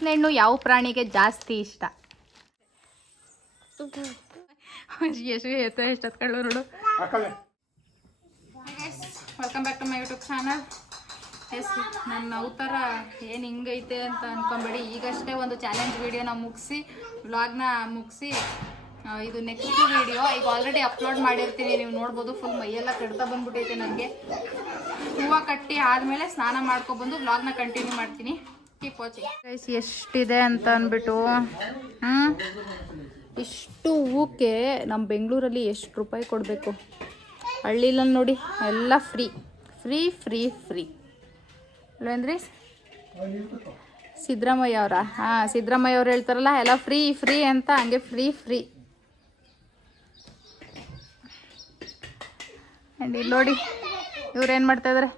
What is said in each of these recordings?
ಹಲಸಿನ ಹಣ್ಣು ಯಾವ ಪ್ರಾಣಿಗೆ ಜಾಸ್ತಿ ಇಷ್ಟ? ಎಷ್ಟೊತ್ಕೊಳ್ಳು ನೋಡು. Welcome back to my YouTube channel. Yes, ನನ್ನ ಅವತಾರ ಏನು ಹಿಂಗೈತೆ ಅಂತ ಅನ್ಕೊಂಬೇಡಿ. ಈಗಷ್ಟೇ ಒಂದು ಚಾಲೆಂಜ್ ವಿಡಿಯೋನ ಮುಗಿಸಿ ವ್ಲಾಗ್ನ ಮುಗಿಸಿ ಇದು ನೆಕ್ಸ್ಟ್ ವಿಡಿಯೋ ಈಗ ಆಲ್ರೆಡಿ ಅಪ್ಲೋಡ್ ಮಾಡಿರ್ತೀನಿ, ನೀವು ನೋಡ್ಬೋದು. ಫುಲ್ ಮೈಯೆಲ್ಲ ಕಡ್ತಾ ಬಂದ್ಬಿಟ್ಟೈತೆ ನನಗೆ. ಹೂವು ಕಟ್ಟಿ ಆದಮೇಲೆ ಸ್ನಾನ ಮಾಡ್ಕೊಬಂದು ವ್ಲಾಗ್ನ ಕಂಟಿನ್ಯೂ ಮಾಡ್ತೀನಿ. Keep watching guys. ಎಷ್ಟಿದೆ ಅಂತ ಅಂದ್ಬಿಟ್ಟು ಇಷ್ಟು ಹೂಕ್ಕೆ ನಮ್ಮ ಬೆಂಗಳೂರಲ್ಲಿ ಎಷ್ಟು ರೂಪಾಯಿ ಕೊಡಬೇಕು? ಹಳ್ಳಿಲ್ಲ ನೋಡಿ ಎಲ್ಲ ಫ್ರೀ ಫ್ರೀ ಫ್ರೀ ಫ್ರೀ ಅಲ್ವೇಂದ್ರಿ? ಸಿದ್ದರಾಮಯ್ಯ ಅವರ ಸಿದ್ದರಾಮಯ್ಯ ಅವ್ರು ಹೇಳ್ತಾರಲ್ಲ ಎಲ್ಲ ಫ್ರೀ ಫ್ರೀ ಅಂತ, ಹಂಗೆ ಫ್ರೀ ಫ್ರೀ. ಆ್ಯಂಡ್ ಇಲ್ಲಿ ನೋಡಿ ಇವ್ರೇನು ಮಾಡ್ತಾಯಿದ್ದಾರೆ,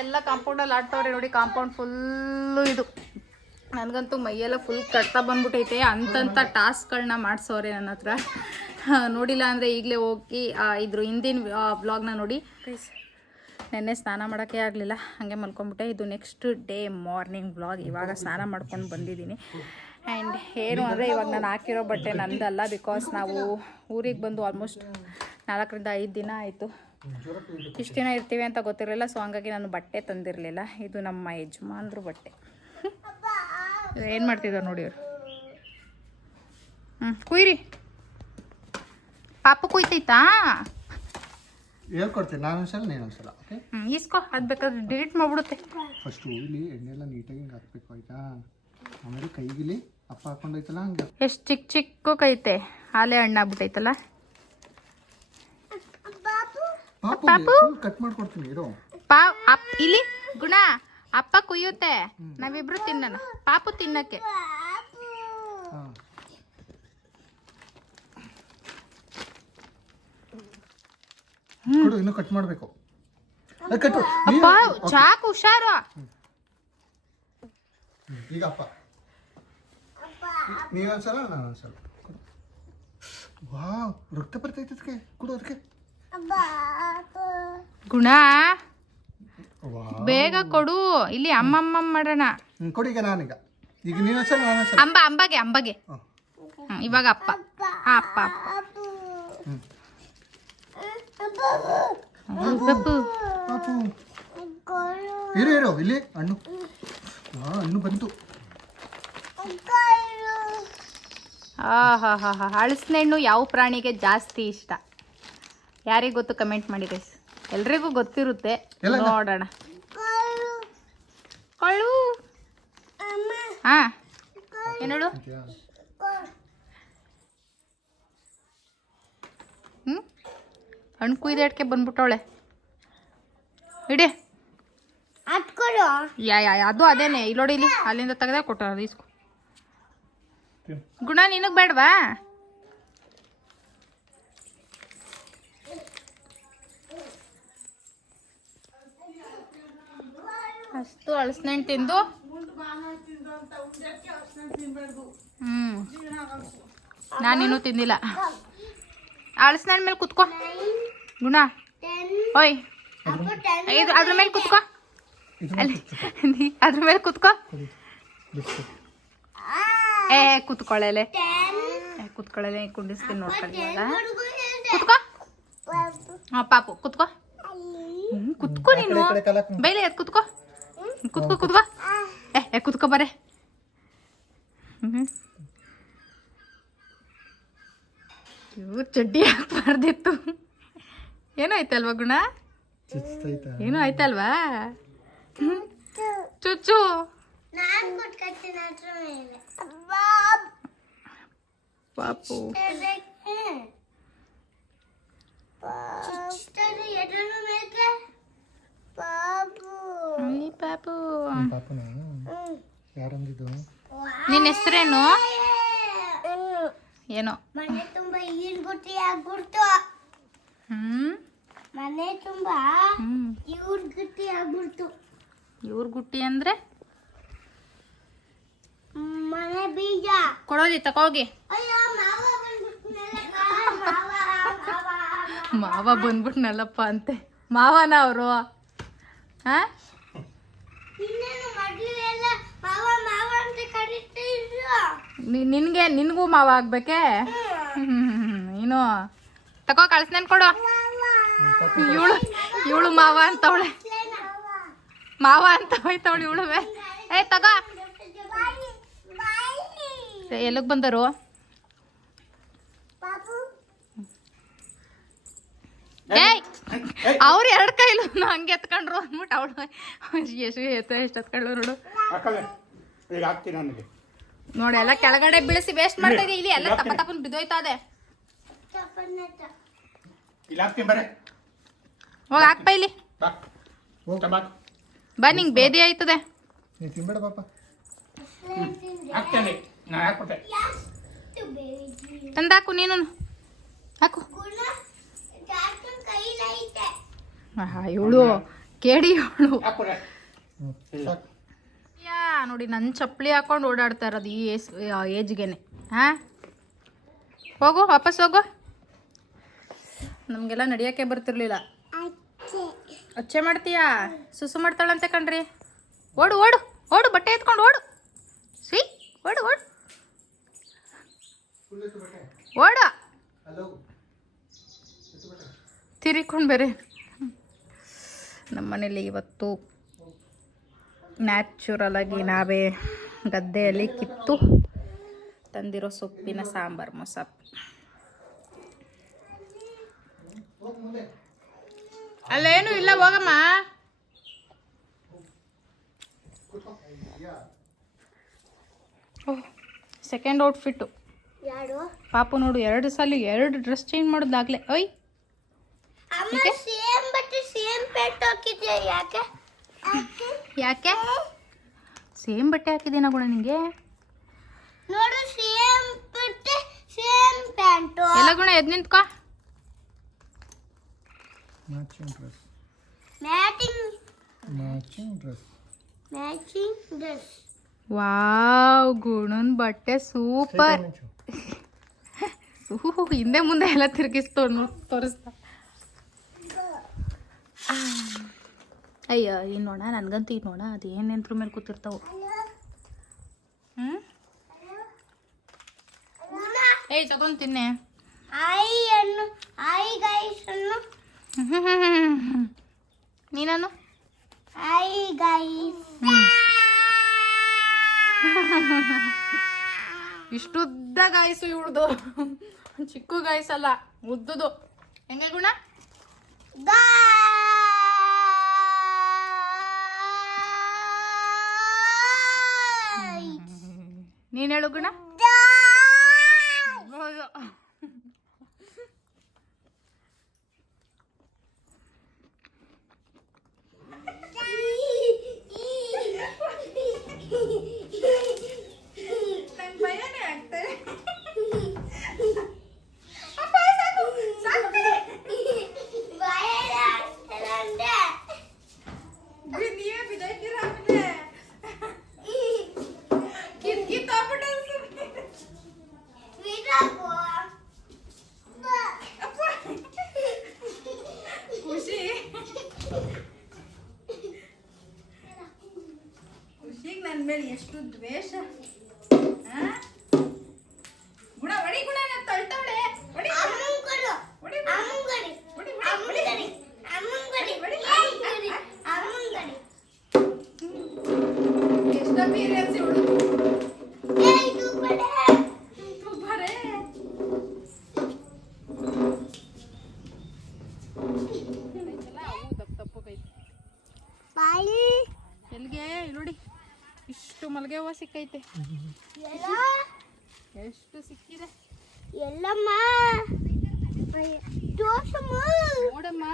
ಎಲ್ಲ ಕಾಂಪೌಂಡಲ್ಲಿ ಆಡ್ತವ್ರೆ ನೋಡಿ. ಕಾಂಪೌಂಡ್ ಫುಲ್ಲು ಇದು. ನನಗಂತೂ ಮೈಯೆಲ್ಲ ಫುಲ್ ಕಟ್ತಾ ಬಂದ್ಬಿಟ್ಟೈತೆ. ಅಂತಂಥ ಟಾಸ್ಕ್ಗಳನ್ನ ಮಾಡಿಸೋರೆ ನನ್ನ ಹತ್ರ. ನೋಡಿಲ್ಲ ಅಂದರೆ ಈಗಲೇ ಹೋಗಿ ಇದ್ರ ಹಿಂದಿನ ವ್ಲಾಗ್ನ ನೋಡಿ. ನೆನ್ನೆ ಸ್ನಾನ ಮಾಡೋಕ್ಕೆ ಆಗಲಿಲ್ಲ, ಹಾಗೆ ಮಲ್ಕೊಂಡ್ಬಿಟ್ಟೆ. ಇದು ನೆಕ್ಸ್ಟ್ ಡೇ ಮಾರ್ನಿಂಗ್ ವ್ಲಾಗ್. ಇವಾಗ ಸ್ನಾನ ಮಾಡ್ಕೊಂಡು ಬಂದಿದ್ದೀನಿ. ಆ್ಯಂಡ್ ಏನು ಅಂದರೆ ಇವಾಗ ನಾನು ಹಾಕಿರೋ ಬಟ್ಟೆ ನಂದಲ್ಲ, ಬಿಕಾಸ್ ನಾವು ಊರಿಗೆ ಬಂದು ಆಲ್ಮೋಸ್ಟ್ 4 ರಿಂದ 5 ದಿನ ಆಯಿತು. ಇಷ್ಟು ದಿನ ಇರ್ತೀವಿ ಅಂತ ಗೊತ್ತಿರಲಿಲ್ಲ, ಸೊ ಹಂಗಾಗಿ ನಾನು ಬಟ್ಟೆ ತಂದಿರಲಿಲ್ಲ. ಇದು ನಮ್ಮ ಯಜಮಾನ್ರು ಬಟ್ಟೆ. ಏನು ಮಾಡ್ತಿದ್ದಾರೆ ನೋಡಿ ಅವರು. ಕುಯ್ರಿ ಪಾಪ ಕುಯ್ತೈತಾ? ಹೇಳ್ಕೊಡ್ತೀನಿ ನಾನು ಒಂದ್ಸಲ, ನೀನು ಒಂದ್ಸಲ. ಓಕೆ, ಇಸ್ಕೋ. ಅದು ಬೇಕಾದ್ರೆ ಡಿಲೀಟ್ ಮಾಡಿಬಿಡುತ್ತೆ. ಫಸ್ಟು ಇಲ್ಲಿ ಎಣ್ಣೆಲ್ಲ ನೀಟಾಗಿ ಹಿಂಗೆ ಹಾಕ್ಬೇಕು, ಆಯಿತಾ? ಆಮೇಲೆ ಕೈಗಿಲಿ ಅಪ್ಪ ಹಾಕೊಂಡೈತಲ್ಲ ಹಂಗೆ. ಎಷ್ಟು ಚಿಕ್ಕ ಚಿಕ್ಕ ಕೈತೆ, ಹಾಲೆ ಹಣ್ಣಾಗ್ಬಿಟ್ಟೈತಲ್ಲ. ಪಾಪು ಕಟ್ ಮಾಡ್ಕೊಡ್ತೀನಿ ಇರೋ. ಇಲ್ಲಿ ಗುಣ ಅಪ್ಪ ಕುಯ್ಯುತ್ತೆ, ನಾವಿಬ್ರು ತಿನ್ನೋಣ. ಪಾಪು ತಿನ್ನಕ್ಕೆ. ಇನ್ನು ಕಟ್ ಮಾಡಬೇಕು. ಅಪ್ಪ ಚಾಕ್ ಹುಷಾರು. ಈಗ ಅಪ್ಪ ನೀವೊಂದ್ಸಲ ನಾನೊಂದ್ಸಲ. ವಾವ್, ರಕ್ತ ಬರ್ತೈತೆ ಅದಕ್ಕೆ, ಕೊಡು ಅದಕ್ಕೆ. ಗುಣ ಬೇಗ ಕೊಡು, ಇಲ್ಲಿ ಅಮ್ಮಮ್ಮ ಮಾಡೋಣ. ಕೊಡಿ ಈಗ ನಾನೀಗ. ಈಗ ನೀವೊಂದ್ಸಲ ನಾನೊಂದ್ಸಲ. ಅಂಬಗೆ ಇವಾಗ ಅಪ್ಪ. ಅಪ್ಪ ಪಾಪು ಇರು ಇಲ್ಲಿ ಹಣ್ಣು. ಹಣ್ಣು ಬಂತು. ಹಲಸಿನ ಹಣ್ಣು ಯಾವ ಪ್ರಾಣಿಗೆ ಜಾಸ್ತಿ ಇಷ್ಟ? ಯಾರಿಗೆ ಗೊತ್ತು ಕಮೆಂಟ್ ಮಾಡಿ ಗೈಸ್. ಎಲ್ರಿಗೂ ಗೊತ್ತಿರುತ್ತೆ, ನೋಡೋಣ. ಕಳ್ಳು ಏನೋಡು. ಹಣ್ಣು ಕುಯ್ದೆಟ್ಕೆ ಬಂದ್ಬಿಟ್ಟವಳೆ. ಇಡಿ ಅದು ಅದೇನೆ. ಇಲ್ಲೋಡಿ, ಇಲ್ಲಿ ಅಲ್ಲಿಂದ ತೆಗೆದ ಕೊಟ್ಟ ಇಸ್ಕೊ. ಗುಣ ನಿನಗೆ ಬೇಡವಾ? ಅಷ್ಟು ಹಲಸಿನ ಹಣ್ಣು ತಿಂದು ನಾನಿನ್ನೂ ತಿಂದಿಲ್ಲ. ಹಲಸಿನ ಹಣ್ಣು ಮೇಲೆ ಕುತ್ಕೋ ಗುಣ. ಓಯ್ ಅದ್ರ ಮೇಲೆ ಕುತ್ಕೋ, ಅದ್ರ ಮೇಲೆ ಕುತ್ಕೋ. ಕುತ್ಕೊಳ್ಳಲೆ ಕುತ್ಕೊಳ್ಳಲೆ, ಕುಂಡಿಸ್ತೀನಿ ನೋಡ್ಕೊಳ್ಳಿ. ಕುತ್ಕೋ ಪಾಪು, ಕುತ್ಕೋ. ಕುತ್ಕೋ ನೀನು, ಬೈಲೆ ಅದು ಕುತ್ಕೋ. ಕುತ್ಕೋ ಕುತ್ಕೋ ಕುತ್ಕೋ ಬರೇ. ಇವ್ರು ಚಡ್ಡಿ ಹಾಕ್ಬಾರ್ದಿತ್ತು. ಏನೋ ಆಯ್ತಲ್ವಾ ಗುಣ? ಏನೋ ಆಯ್ತಲ್ವಾ? ಚುಚ್ಚು ಪಾಪು. ಪಾಪು ಯಾರಂದಿದ್ದು? ನಿನ್ನ ಹೆಸರೇನು? ಏನೋ ಮನೆ ತುಂಬಾ ಈರ್ಗುಟ್ಟಿ ಆಗ್ಬಿಡ್ತು. ಮನೆ ತುಂಬಾ ಇವ್ರಗುಟ್ಟಿ ಆಗ್ಬಿಡ್ತು. ಇವ್ರಗುಟ್ಟಿ ಅಂದ್ರೆ ಮನೆ ಬೀಜ ಕೊಡೋದಿ ತಕೋಗಿ. ಅಯ್ಯೋ ಮಾವ ಬಂದ್ಬಿಟ್ನಲ್ಲಪ್ಪ ಅಂತೆ. ಮಾವನ ಅವರು ಇನ್ನೇನು ಮೊದಲು ಎಲ್ಲ ಮಾವ ಮಾವ ಅಂತ ಕರೀತಿದ್ರು. ನಿನಗೂ ಮಾವ ಆಗ್ಬೇಕೆ ನೀನು ತಗೋ ಕಳ್ಸ್ನೇನ್ ಕೊಡು. ಇವಳು ಮಾವ ಅಂತವಳೆ, ಮಾವ ಅಂತ ಹೋಯ್ತವಳು ಇವಳುವೆ. ಏ ತಗೋ, ಎಲ್ಲಿಗೆ ಬಂದರು? ಏಯ್ ಅವ್ರು ಎರಡು ಕೈಲು ಹಂಗೆ ಎತ್ಕೊಂಡ್ರು ಅಂದ್ಬಿಟ್ಟು ಅವಳು ಎಷ್ಟು ಎತ್ಕೊಂಡ್ರು ನೋಡು. ನೋಡಿ ಎಲ್ಲ ಕೆಳಗಡೆ ಬೀಳಿಸಿ ವೇಸ್ಟ್ ಮಾಡ್ತಾ ಇದೀಯ. ಇಲ್ಲಿ ಎಲ್ಲ ತಪ್ಪ ತಪ್ಪನ್ ಬಿದ್ದೋಯ್ತಾ ಇದೆ. ಹೋಗಿ ಹಾಕ್ಪ ಇಲ್ಲಿ ಬಾ, ನಿಂಗೆ ಬೇದಿ ಆಯ್ತದೆ. ನೀ ತಿನ್ಬೇಡ ಪಾಪ. ತಂದಾಕು ನೀನು ಹಾಕು. ಇವಳು ಕೇಳಿ ಇವಳು ನೋಡಿ ನನ್ನ ಚಪ್ಪಲಿ ಹಾಕೊಂಡು ಓಡಾಡ್ತಾ ಇರೋದು ಈ ಏಜ್ಗೆನೆ. ಹಾ ಹೋಗು, ವಾಪಸ್ ಹೋಗು. ನಮಗೆಲ್ಲ ನಡಿಯೋಕ್ಕೆ ಬರ್ತಿರ್ಲಿಲ್ಲ. ಅಚ್ಚೆ ಮಾಡ್ತೀಯಾ? ಸುಸು ಮಾಡ್ತಾಳಂತೆ ಕಣ್ರಿ. ಓಡು ಓಡು ಓಡು, ಬಟ್ಟೆ ಎತ್ಕೊಂಡು ಓಡು. ಸಿ ಓಡು ಓಡು ಓಡು. ತಿರಿಕೊಂಡು ಬೇರೆ. ನಮ್ಮನೇಲಿ ಇವತ್ತು ನ್ಯಾಚುರಲ್ ಆಗಿ ನಾವೇ ಗದ್ದೆಯಲ್ಲಿ ಕಿತ್ತು ತಂದಿರೋ ಸೊಪ್ಪಿನ ಸಾಂಬಾರು ಮೊಸಪ್ಪು. ಅಲ್ಲೇನು ಇಲ್ಲ, ಹೋಗಮ್ಮ. ಓಹ್, ಸೆಕೆಂಡ್ ಔಟ್ಫಿಟ್ಟು ಪಾಪು ನೋಡು. 2 ಸಲ 2 ಡ್ರೆಸ್ ಚೇಂಜ್ ಮಾಡೋದಾಗ್ಲೇ. ಓಯ್ ಯಾಕೆ ಸೇಮ್ ಬಟ್ಟೆ ಹಾಕಿದ್ದೀನ ಕೂಡ ನಿಂಗೆ? ನೋಡು, ಸೇಮ್ ಬಟ್ಟೆ ಸೇಮ್ ಪ್ಯಾಂಟ್. ಎಲ್ಲ ಗುಣ ಎದ್ ನಿಂತ್ಕೋ. Matching dress, matching dress. Wow, ಗುಣನ್ ಬಟ್ಟೆ ಸೂಪರ್. ಹಿಂದೆ ಮುಂದೆ ಎಲ್ಲ ತಿರುಗಿಸ್ತು ತೋರಿಸ್ತಾ. ಅಯ್ಯೋ, ಏನು ನೋಡ, ನನಗಂತೂ ಇದು ನೋಡ, ಅದು ಏನು ನೆಂಟ್ರ ಮೇಲೆ ಕೂತಿರ್ತಾವೆ. ಏಯ್ ತಗೊಂಡ್ ತಿನ್ನೆ. ನೀನು ಇಷ್ಟುದ್ದ ಗಾಯಸು ಇವಳ್ದು, ಚಿಕ್ಕ ಗಾಯಸಲ್ಲ, ಉದ್ದುದು. ಹೆಂಗೆ ಗುಣ? ನೀನ್ ಹೇಳು ಗುಣ. ಖುಷಿಗೆ ನನ್ನ ಮೇಲೆ ಎಷ್ಟು ದ್ವೇಷ. ಗುಣ ಹೊಡಿ, ಗುಣ ತಳ್ತಾಳೆ. ಎಷ್ಟ ಪೀರಿಯನ್ಸ್ ಇವಳು. ಎಲ್ಲಿಗೆ ನೋಡಿ, ಇಷ್ಟು ಮಲ್ಗೆ ಹೂವು ಸಿಕ್ಕೈತೆ. ಎಷ್ಟು ಸಿಕ್ಕಿದೆ ಎಲ್ಲಮ್ಮ, ನೋಡಮ್ಮ.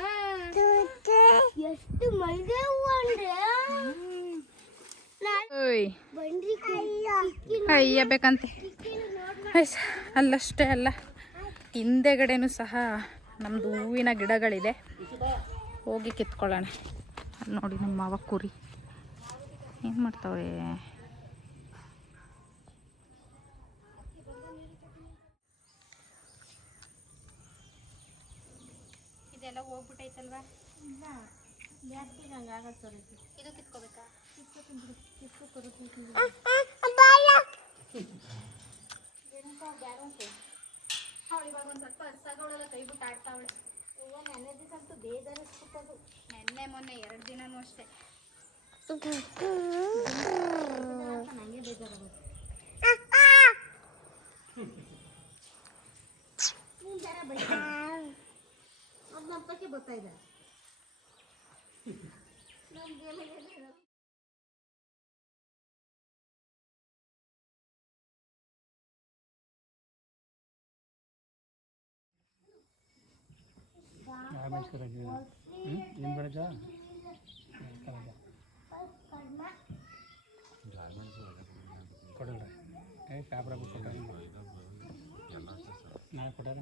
ಎಷ್ಟು ಮಲ್ಗೆ ಹೂವು ಅಂದ್ರೆ ಅಯ್ಯ ಬೇಕಂತೆ. ಅಲ್ಲಷ್ಟೇ ಅಲ್ಲ, ಹಿಂದೆಗಡೆನೂ ಸಹ ನಮ್ಮದು ಹೂವಿನ ಗಿಡಗಳಿದೆ. ಹೋಗಿ ಕಿತ್ಕೊಳ್ಳೋಣ. ಅಲ್ಲಿ ನೋಡಿ ನಮ್ಮ ಮಾವ ಕುರಿ ಏನು ಮಾಡ್ತಾವೆ. ಇದೆಲ್ಲ ಹೋಗ್ಬಿಟ್ಟೈತಲ್ವಾ? ಇದು ಕಿತ್ಕೋಬೇಕಾ? ಅವಳು ಇವಾಗ ಒಂದು ಸ್ವಲ್ಪ ಹಸ್ಸಾಗವಳೆಲ್ಲ ಕೈ ಬಿಟ್ಟು ಆಡ್ತಾವಳೆ. ನೆನ್ನೆ ಮೊನ್ನೆ 2 ದಿನನೂ ಅಷ್ಟೇ. ಬರ್ತಾ ಇದೆ ಏನು ಬರಜ ಕೊಡಲ್ರಿ ಏ ಪೇಪರ್ ಕೊಟ್ಟಾರ ನಾಳೆ ಕೊಟ್ಟಾರ